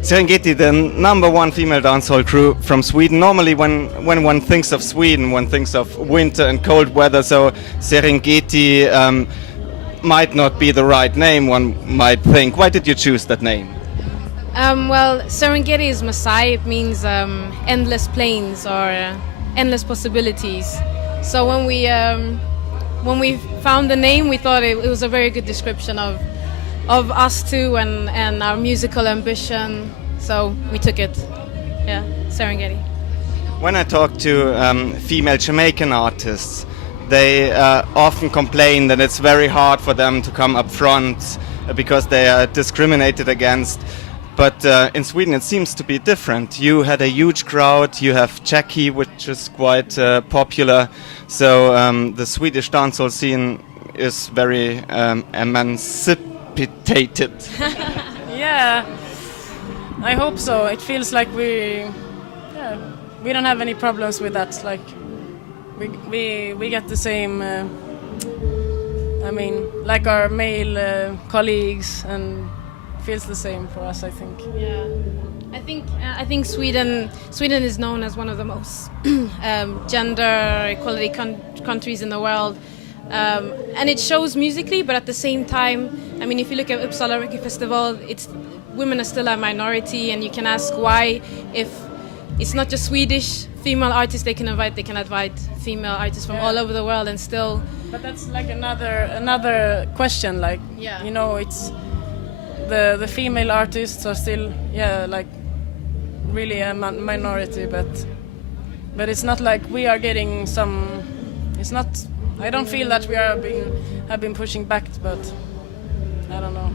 Serengeti, the number one female dancehall crew from Sweden. Normally, when one thinks of Sweden, one thinks of winter and cold weather. So Serengeti might not be the right name. One might think. Why did you choose that name? Well, Serengeti is Maasai. It means endless plains or endless possibilities. So when we found the name, we thought it was a very good description of us two and our musical ambition. So we took it. Yeah, Serengeti. When I talk to female Jamaican artists, they often complain that it's very hard for them to come up front because they are discriminated against. But in Sweden it seems to be different. You had a huge crowd, you have Jackie, which is quite popular. So the Swedish dancehall scene is very emancipated. Yeah, I hope so. It feels like we don't have any problems with that. Like we get the same. I mean, like our male colleagues, and feels the same for us, I think. Yeah, I think Sweden is known as one of the most gender equality countries in the world, and it shows musically. But at the same time, I mean, if you look at Uppsala Reggae Festival, women are still a minority, and you can ask why. If it's not just Swedish female artists they can invite female artists from all over the world, and still. But that's like another question. Like, you know, it's. The female artists are still like really a minority, but it's not like we are getting some. It's not. I don't feel that we have been pushing back, but I don't know.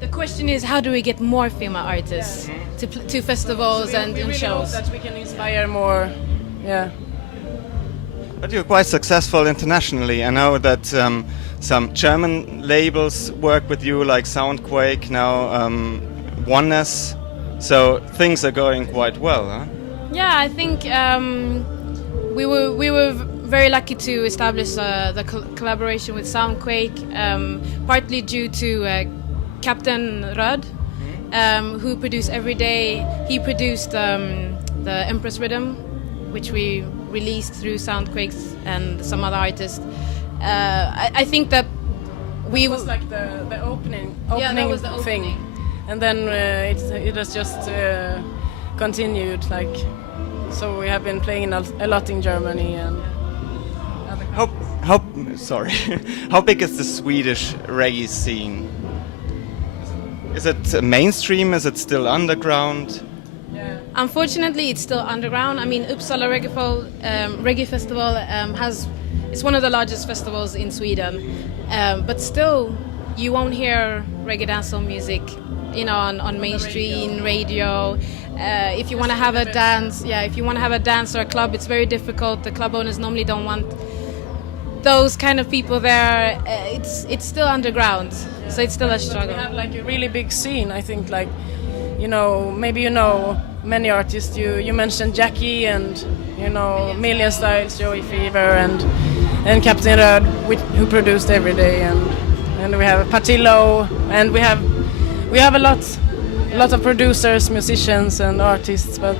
The question is, how do we get more female artists to festivals and really shows? Hope that we can inspire more. Yeah. But you're quite successful internationally. I know that some German labels work with you, like Soundquake, now Oneness. So things are going quite well, huh? Yeah, I think we were very lucky to establish the collaboration with Soundquake, partly due to Captain Röd, who produced Every Day. He produced the Empress Rhythm, which we released through Soundquakes and some other artists. I think that it was like the opening that was the thing, opening. And then it has just continued. Like, so we have been playing a lot in Germany and. How big is the Swedish reggae scene? Is it mainstream? Is it still underground? Yeah. Unfortunately, it's still underground. I mean, Uppsala Reggae Festival it's one of the largest festivals in Sweden, but still, you won't hear reggae dancehall music, you know, on mainstream radio. If you want to have a dance or a club, it's very difficult. The club owners normally don't want those kind of people there. It's still underground, so it's still a struggle. We have like a really big scene. I think, like, you know, maybe you know many artists. You mentioned Jackie and, you know, Million Styles, Joey Fever and Captain Röd, who produced Every Day, and we have Patillo, and we have a lot of producers, musicians and artists, but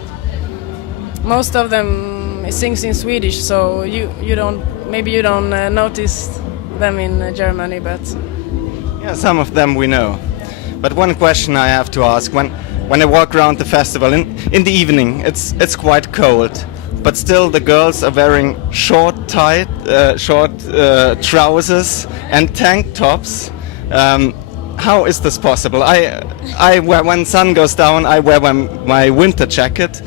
most of them sings in Swedish, so you don't notice them in Germany, but yeah, some of them we know. But one question I have to ask: when I walk around the festival in the evening, it's quite cold, but still the girls are wearing short trousers and tank tops. How is this possible? I wear, when sun goes down, I wear my winter jacket.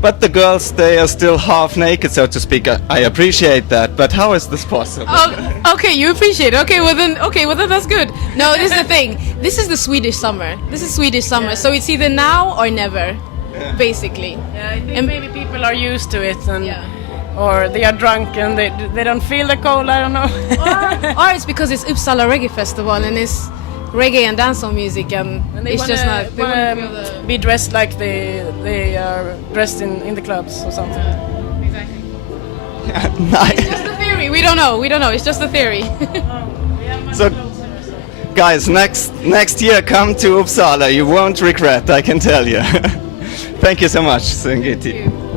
But the girls, they are still half naked, so to speak. I appreciate that, but how is this possible? Oh, okay, you appreciate it. Okay, well then that's good. No, this is the thing. This is the Swedish summer. So it's either now or never, basically. Yeah, I think maybe people are used to it, and or they are drunk and they don't feel the cold. I don't know. or it's because it's Uppsala Reggae Festival and it's reggae and dancehall music, and it's just not. They wouldn't feel the... be dressed like they are dressed in the clubs or something. Exactly. Nice. It's just a theory. We don't know. It's just a theory. So, guys, next year come to Uppsala. You won't regret, I can tell you. Thank you so much, Serengeti.